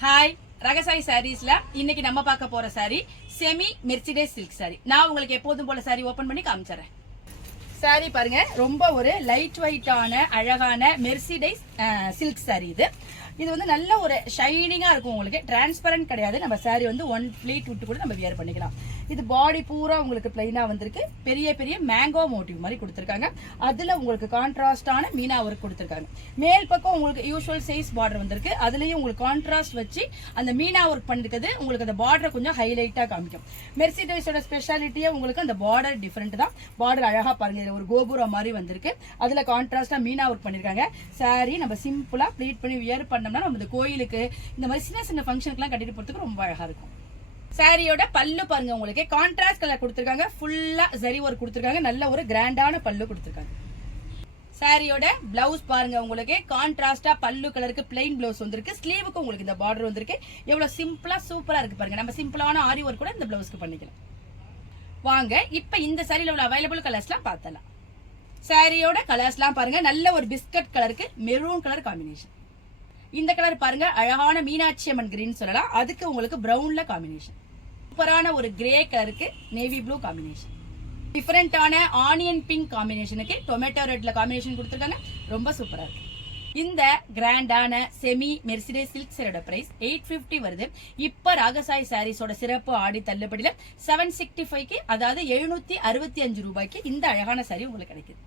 Hi, ரகசாய் சாரீஸ்ல இன்னைக்கு நம்ம பார்க்க போற sorry semi mercerised silk sorry. நான் உங்களுக்கு எப்போதும் போல சாரி ஓபன் பண்ணி காமிச்சறேன். சாரி பாருங்க, ரொம்ப ஒரு லைட் வெயிட்டான அழகான மெர்சிடைஸ் சில்க் சாரி. இது வந்து நல்ல ஒரு ஷைனிங்கா இருக்கும். உங்களுக்கு டிரான்ஸ்பரண்ட் கிடையாது. நம்ம சாரி வந்து ஒன் ஃபிளீட் விட்டு கூட நம்ம வியர் பண்ணிக்கலாம். இது பாடி பூரா உங்களுக்கு பிளைனா வந்திருக்கு. பெரிய பெரிய மேங்கோ மோட்டிவ் மாதிரி கொடுத்திருக்காங்க. அதுல உங்களுக்கு கான்ட்ராஸ்டான மீனா ஒர்க் கொடுத்திருக்காங்க. மேல் பக்கம் உங்களுக்கு யூசுவல் சைஸ் பார்டர் வந்திருக்கு. அதுலயும் உங்களுக்கு கான்ட்ராஸ்ட் வச்சு அந்த மீனா ஒர்க் பண்ணிருக்கிறது உங்களுக்கு அந்த பார்டர் கொஞ்சம் ஹைலைட்டா காமிக்கும். மெர்சிடைஸோட ஸ்பெஷாலிட்டியே உங்களுக்கு அந்த பார்டர் டிஃபரெண்ட் தான். பார்டர் அழகா பாருங்க, ஒரு கோபுரம் மாதிரி வந்திருக்கு. அதுல கான்ட்ராஸ்டா மீனா ஒர்க் பண்ணிருக்காங்க. சாரி நம்ம சிம்பிளா ப்ளீட் பண்ணி வியர் பண்ணோம்னா நம்ம இந்த கோயிலுக்கு இந்த மாதிரி சின்ன சின்ன ஃபங்க்ஷனுக்கு எல்லாம் கட்டிட்டு போறதுக்கு ரொம்ப அழகா இருக்கும். சாரியோட பல்லு பாருங்க, உங்களுக்கு கான்ட்ராஸ்ட் கலர் கொடுத்திருக்காங்க. ஃபுல்லா ஜரி ஒர்க் கொடுத்திருக்காங்க. நல்ல ஒரு கிராண்டான பல்லு கொடுத்திருக்காங்க. சாரியோட பிளவுஸ் பாருங்க, உங்களுக்கு கான்ட்ராஸ்டா பல்லு கலருக்கு பிளைன் பிளவுஸ் வந்திருக்கு. ஸ்லீவுக்கு உங்களுக்கு இந்த பார்டர் வந்திருக்கு. எவ்வளவு சிம்பிளா சூப்பரா இருக்கு பாருங்க. நம்ம சிம்பிளான ஆரி ஒர்க் கூட இந்த பிளவுஸ்க்கு பண்ணிக்கலாம். வாங்க இப்ப இந்த சாரியில உள்ள அவைலபிள் கலர்ஸ்லாம் பார்த்தலாம். சாரியோட கலர்ஸ்லாம் பாருங்க, நல்ல ஒரு பிஸ்கட் கலருக்கு மெரூன் கலர் காம்பினேஷன். இந்த கலர் பாருங்க, அழகான மீனாட்சி அம்மன் கிரீன் சொல்லலாம். அதுக்கு உங்களுக்கு பிரவுன்ல காம்பினேஷன். சூப்பரான ஒரு கிரே கலருக்கு நேவி ப்ளூ காம்பினேஷன். டிஃபரெண்டான ஆனியன் பிங்க் காம்பினேஷனுக்கு டொமேட்டோ ரெட்ல காம்பினேஷன் கொடுத்திருக்காங்க. ரொம்ப சூப்பரா இருக்கு. இந்த கிராண்டான செமி மெர்சிடைஸ் சில்க் சாரியோட பிரைஸ் 850 வருது. இப்ப ராகசாய் சாரீஸோட சிறப்பு ஆடி தள்ளுபடியில 765க்கு, அதாவது 765 ரூபாய்க்கு இந்த அழகான சாரி உங்களுக்கு கிடைக்குது.